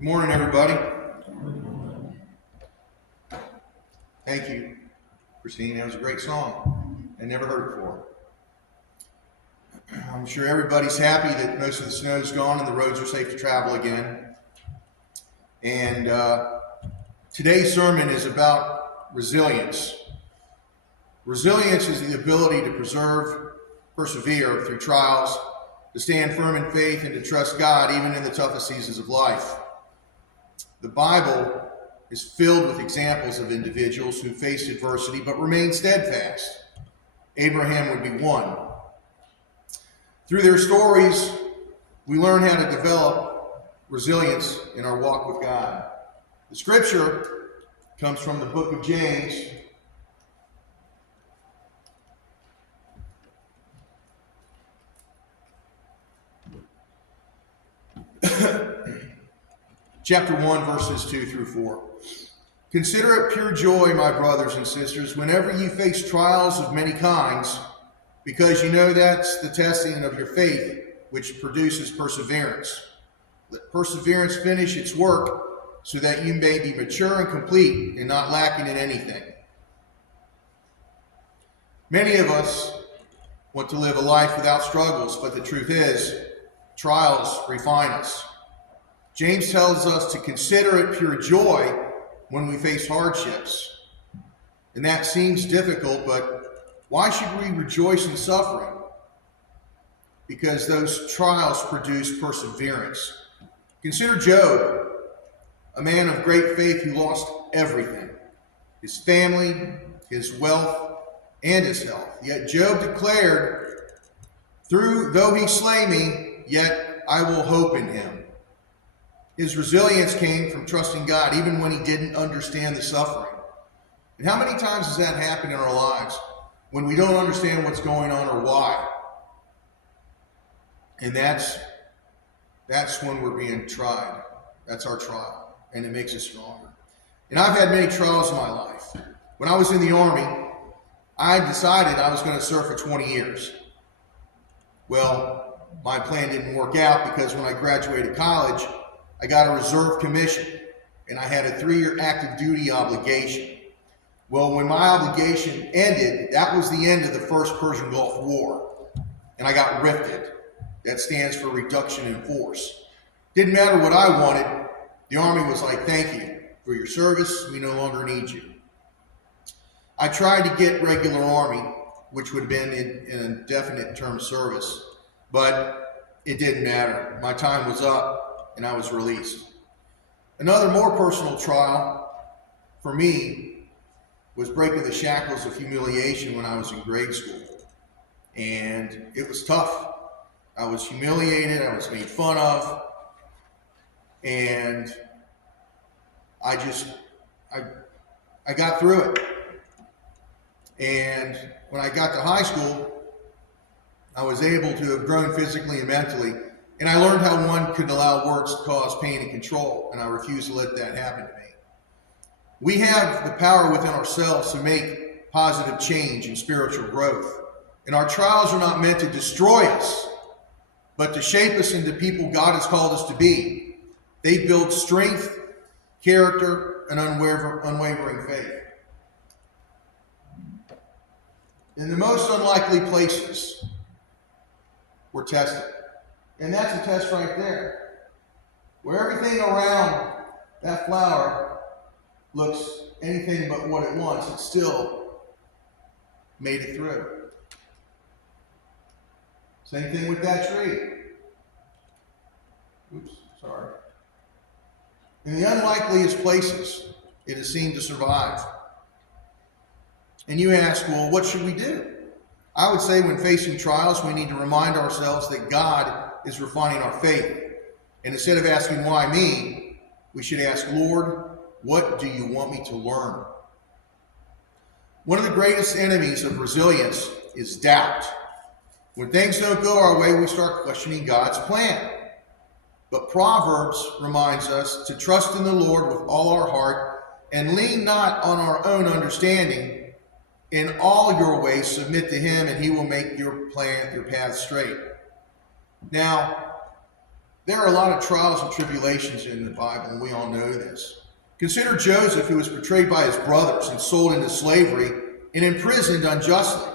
Good morning, everybody. Thank you for singing. That was a great song. I never heard it before. I'm sure everybody's happy that most of the snow's gone and the roads are safe to travel again. And today's sermon is about resilience. Resilience is the ability to persevere through trials, to stand firm in faith, and to trust God even in the toughest seasons of life. The Bible is filled with examples of individuals who faced adversity but remained steadfast. Abraham would be one. Through their stories, we learn how to develop resilience in our walk with God. The scripture comes from the book of James. Chapter 1, verses 2 through 4. Consider it pure joy, my brothers and sisters, whenever you face trials of many kinds, because you know that's the testing of your faith, which produces perseverance. Let perseverance finish its work, so that you may be mature and complete and not lacking in anything. Many of us want to live a life without struggles, but the truth is, trials refine us. James tells us to consider it pure joy when we face hardships. And that seems difficult, but why should we rejoice in suffering? Because those trials produce perseverance. Consider Job, a man of great faith who lost everything, his family, his wealth, and his health. Yet Job declared, though he slay me, yet I will hope in him. His resilience came from trusting God even when he didn't understand the suffering. And how many times does that happen in our lives when we don't understand what's going on or why? And that's when we're being tried. That's our trial, and it makes us stronger. And I've had many trials in my life. When I was in the Army, I decided I was going to serve for 20 years. Well, my plan didn't work out because when I graduated college, I got a reserve commission, and I had a 3-year active duty obligation. Well, when my obligation ended, that was the end of the First Persian Gulf War, and I got rifted. That stands for reduction in force. Didn't matter what I wanted. The Army was like, thank you for your service. We no longer need you. I tried to get regular Army, which would have been in indefinite term service, but it didn't matter. My time was up, and I was released. Another more personal trial for me was breaking the shackles of humiliation when I was in grade school. And it was tough. I was humiliated, I was made fun of, and I got through it. And when I got to high school, I was able to have grown physically and mentally. And I learned how one could allow words to cause pain and control, and I refuse to let that happen to me. We have the power within ourselves to make positive change and spiritual growth. And our trials are not meant to destroy us, but to shape us into people God has called us to be. They build strength, character, and unwavering faith. In the most unlikely places, we're tested. And that's a test right there. Where everything around that flower looks anything but what it wants, it still made it through. Same thing with that tree. Oops, sorry. In the unlikeliest places, it has seemed to survive. And you ask, well, what should we do? I would say when facing trials, we need to remind ourselves that God is refining our faith. And instead of asking, why me, we should ask, Lord, what do you want me to learn? One of the greatest enemies of resilience is doubt. When things don't go our way, we start questioning God's plan. But Proverbs reminds us to trust in the Lord with all our heart and lean not on our own understanding. In all your ways submit to him, and he will make your path straight. Now, There are a lot of trials and tribulations in the Bible, and we all know this. Consider Joseph, who was betrayed by his brothers and sold into slavery and imprisoned unjustly.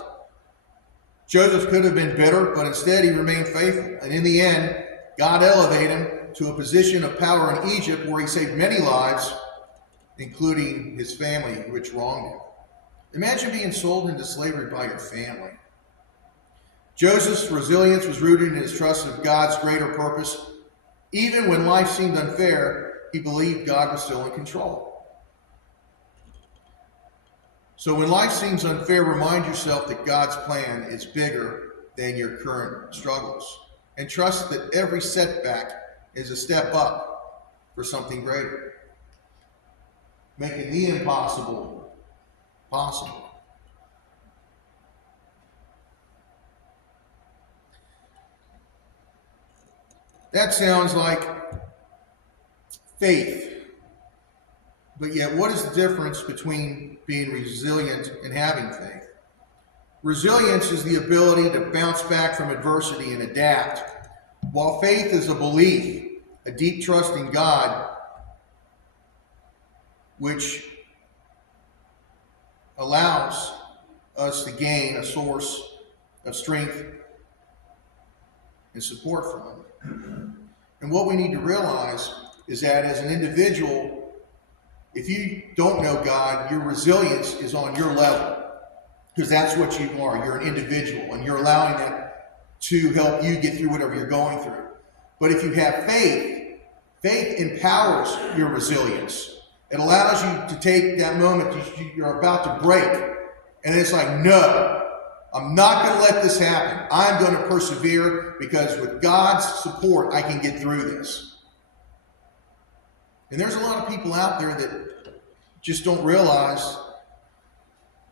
Joseph could have been bitter, but instead he remained faithful. And in the end, God elevated him to a position of power in Egypt where he saved many lives, including his family, which wronged him. Imagine being sold into slavery by your family. Joseph's resilience was rooted in his trust of God's greater purpose. Even when life seemed unfair, he believed God was still in control. So when life seems unfair, remind yourself that God's plan is bigger than your current struggles. And trust that every setback is a step up for something greater, making the impossible possible. That sounds like faith. But yet, what is the difference between being resilient and having faith? Resilience is the ability to bounce back from adversity and adapt, while faith is a belief, a deep trust in God, which allows us to gain a source of strength and support from Him. And what we need to realize is that as an individual, if you don't know God, your resilience is on your level, because that's what you are. You're an individual, and you're allowing that to help you get through whatever you're going through. But if you have faith, faith empowers your resilience. It allows you to take that moment you're about to break, and it's like, no, I'm not going to let this happen. I'm going to persevere, because with God's support, I can get through this. And there's a lot of people out there that just don't realize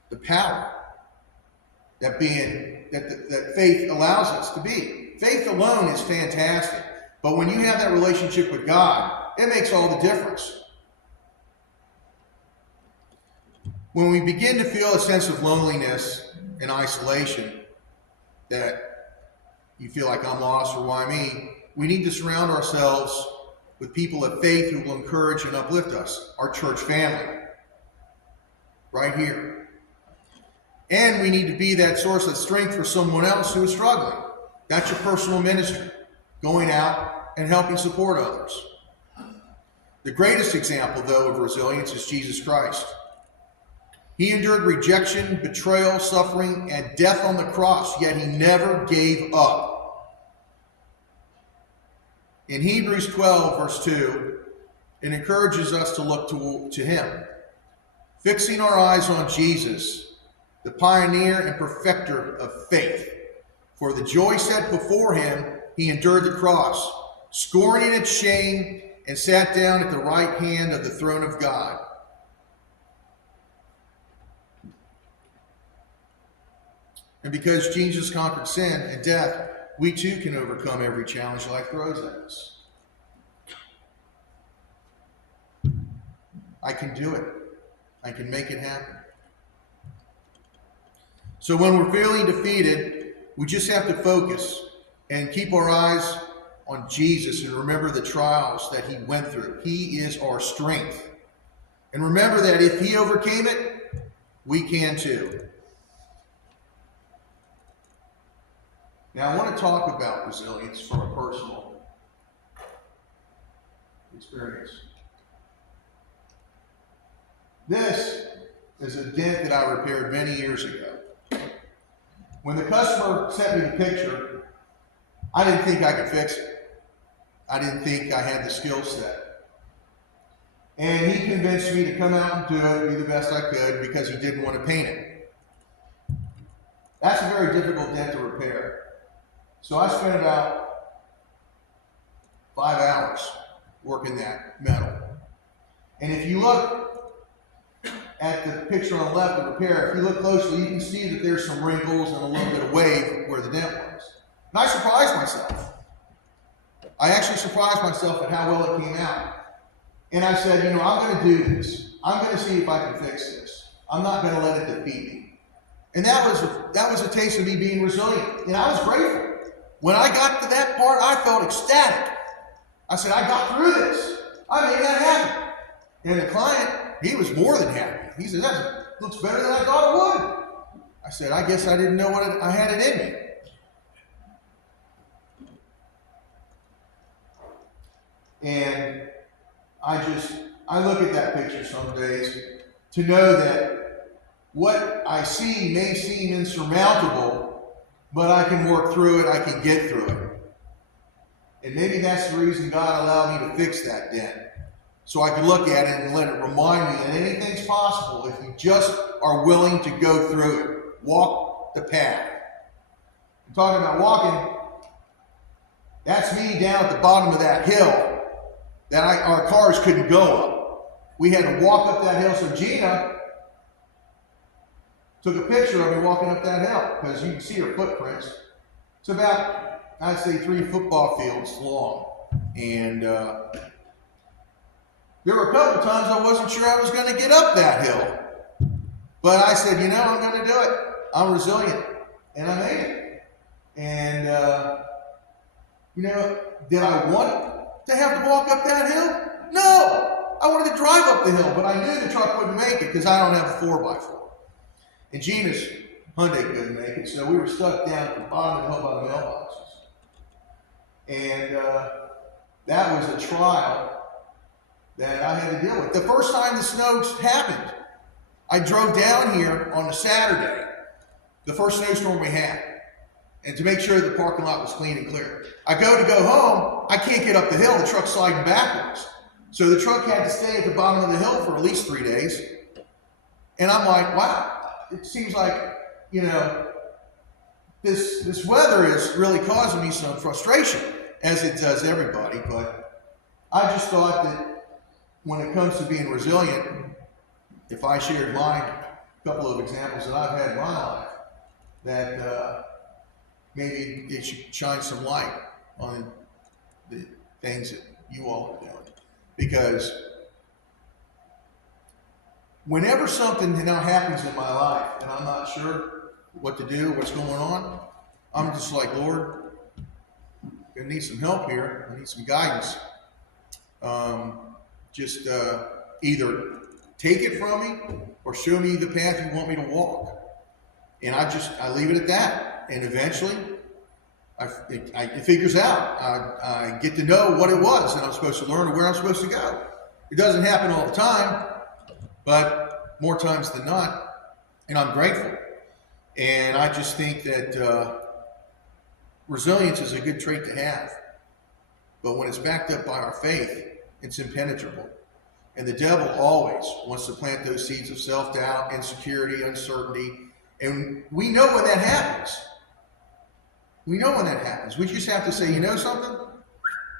the power that faith allows us to be. Faith alone is fantastic, but when you have that relationship with God, it makes all the difference. When we begin to feel a sense of loneliness and isolation, that you feel like I'm lost or why me, we need to surround ourselves with people of faith who will encourage and uplift us, our church family, right here. And we need to be that source of strength for someone else who is struggling. That's your personal ministry, going out and helping support others. The greatest example, though, of resilience is Jesus Christ. He endured rejection, betrayal, suffering, and death on the cross, yet he never gave up. In Hebrews 12, verse 2, it encourages us to look to him, fixing our eyes on Jesus, the pioneer and perfecter of faith. For the joy set before him, he endured the cross, scorning its shame, and sat down at the right hand of the throne of God. And because Jesus conquered sin and death, we too can overcome every challenge life throws at us. I can do it. I can make it happen. So when we're feeling defeated, we just have to focus and keep our eyes on Jesus and remember the trials that he went through. He is our strength. And remember that if he overcame it, we can too. Now, I want to talk about resilience from a personal experience. This is a dent that I repaired many years ago. When the customer sent me the picture, I didn't think I could fix it. I didn't think I had the skill set. And he convinced me to come out and do it, do the best I could, because he didn't want to paint it. That's a very difficult dent to repair. So I spent about 5 hours working that metal. And if you look at the picture on the left of repair, if you look closely, you can see that there's some wrinkles and a little bit of wave where the dent was. And I surprised myself. I actually surprised myself at how well it came out. And I said, I'm going to do this. I'm going to see if I can fix this. I'm not going to let it defeat me. And that was a taste of me being resilient. And I was grateful. When I got to that part, I felt ecstatic. I said, I got through this. I made that happen. And the client, he was more than happy. He said, that looks better than I thought it would. I said, I guess I didn't know I had it in me. And I look at that picture some days to know that what I see may seem insurmountable, but I can work through it, I can get through it. And maybe that's the reason God allowed me to fix that dent. So I could look at it and let it remind me that anything's possible if you just are willing to go through it. Walk the path. I'm talking about walking. That's me down at the bottom of that hill that our cars couldn't go up. We had to walk up that hill. So Gina took a picture of me walking up that hill because you can see her footprints. It's about, I'd say, 3 football fields long. And there were a couple times I wasn't sure I was going to get up that hill. But I said, I'm going to do it. I'm resilient. And I made it. And, did I want to have to walk up that hill? No. I wanted to drive up the hill, but I knew the truck wouldn't make it because I don't have a 4x4. And Gina's Hyundai couldn't make it, so we were stuck down at the bottom of the hill by the mailboxes. And that was a trial that I had to deal with. The first time the snow happened, I drove down here on a Saturday, the first snowstorm we had, and to make sure the parking lot was clean and clear. I go home, I can't get up the hill, the truck's sliding backwards. So the truck had to stay at the bottom of the hill for at least 3 days. And I'm like, wow, it seems like, this weather is really causing me some frustration, as it does everybody. But I just thought that when it comes to being resilient, if I shared a couple of examples that I've had in my life, that maybe it should shine some light on the things that you all are doing. Because whenever something now happens in my life and I'm not sure what to do, what's going on, I'm just like, Lord, I need some help here. I need some guidance. Either take it from me or show me the path you want me to walk. And I leave it at that. And eventually it figures out. I get to know what it was that I'm supposed to learn or where I'm supposed to go. It doesn't happen all the time, but more times than not. And I'm grateful. And I just think that resilience is a good trait to have. But when it's backed up by our faith, it's impenetrable. And the devil always wants to plant those seeds of self-doubt, insecurity, uncertainty. And we know when that happens. We know when that happens. We just have to say, something?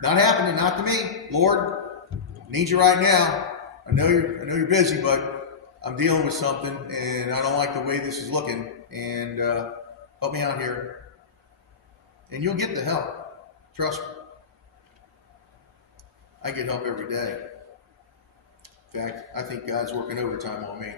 Not happening, not to me. Lord, I need you right now. I know you're busy, but I'm dealing with something and I don't like the way this is looking. And help me out here. And you'll get the help. Trust me. I get help every day. In fact, I think God's working overtime on me.